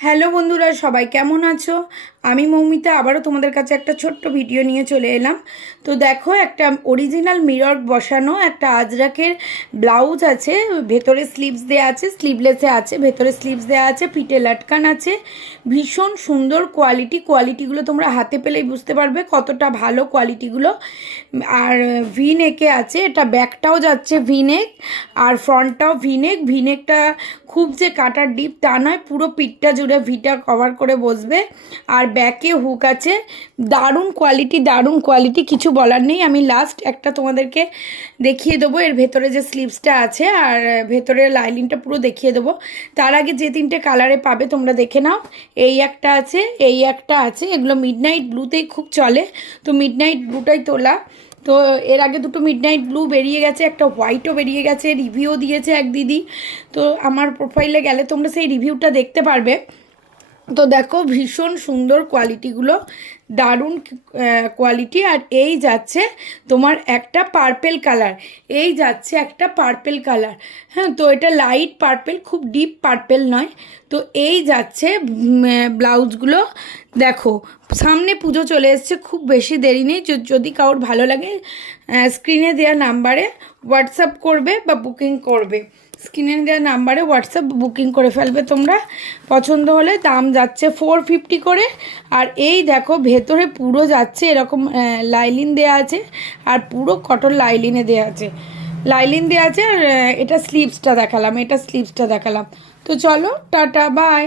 Hello বন্ধুরা, সবাই কেমন আছো? আমি মৌমিতা আবারও তোমাদের কাছে একটা ছোট্ট ভিডিও নিয়ে চলে এলাম। তো দেখো, একটা অরিজিনাল মিরর বসানো একটা আজরাকের ব্লাউজ আছে। ভেতরে স্লিভস দেওয়া আছে, স্লিভলেসে আছে, ভেতরে স্লিভস দেওয়া আছে, পিঠে লাটকান আছে। ভীষণ সুন্দর কোয়ালিটিগুলো তোমরা হাতে পেলেই বুঝতে পারবে কতটা ভালো কোয়ালিটিগুলো। আর ভি নেকে আছে, এটা ব্যাকটাও যাচ্ছে ভি নেক আর ফ্রন্টটাও ভি নেক। ভি নেকটা খুব যে কাটার ডিপ তা নয়, পুরো পিঠটা জুড়ে ভিটা কভার করে বসবে। আর ব্যাকে হুক আছে। দারুণ কোয়ালিটি, কিছু বলার নেই। আমি লাস্ট একটা তোমাদেরকে দেখিয়ে দেবো এর ভেতরে যে স্লিভসটা আছে, আর ভেতরের লাইনিংটা পুরো দেখিয়ে দেবো। তার আগে যে তিনটে কালারে পাবে তোমরা দেখে নাও। এই একটা আছে, এই একটা আছে, এগুলো মিডনাইট ব্লুতেই খুব চলে, তো মিডনাইট ব্লুটাই তোলা। তো এর আগে দুটো মিডনাইট ব্লু বেরিয়ে গেছে, একটা হোয়াইটও বেরিয়ে গেছে, রিভিউ দিয়েছে এক দিদি। তো আমার প্রোফাইলে গেলে তোমরা সেই রিভিউটা দেখতে পারবে। তো দেখো, ভীষণ সুন্দর কোয়ালিটিগুলো, দারুণ কোয়ালিটি। আর এই যাচ্ছে তোমার একটা পার্পেল কালার, এই যাচ্ছে একটা পার্পেল কালার। হ্যাঁ, তো এটা লাইট পার্পেল, খুব ডিপ পার্পেল নয়। তো এই যাচ্ছে ব্লাউজগুলো। দেখো, সামনে পুজো চলে এসছে, খুব বেশি দেরি নেই। যদি কারোর ভালো লাগে স্ক্রিনে দেওয়া নাম্বারে হোয়াটসঅ্যাপ করবে বা বুকিং করবে। স্ক্রিনে দেওয়া নাম্বারে হোয়াটসঅ্যাপ বুকিং করে ফেলবে তোমরা। পছন্দ হলে দাম যাচ্ছে 450 করে। আর এই দেখো, ভেতরে পুরো যাচ্ছে এরকম লাইলিন দেওয়া আছে, আর পুরো কটন লাইলিনে দেওয়া আছে, লাইলিন দেওয়া আছে। আর এটা স্লিভসটা দেখালাম, তো চলো, টাটা, বাই।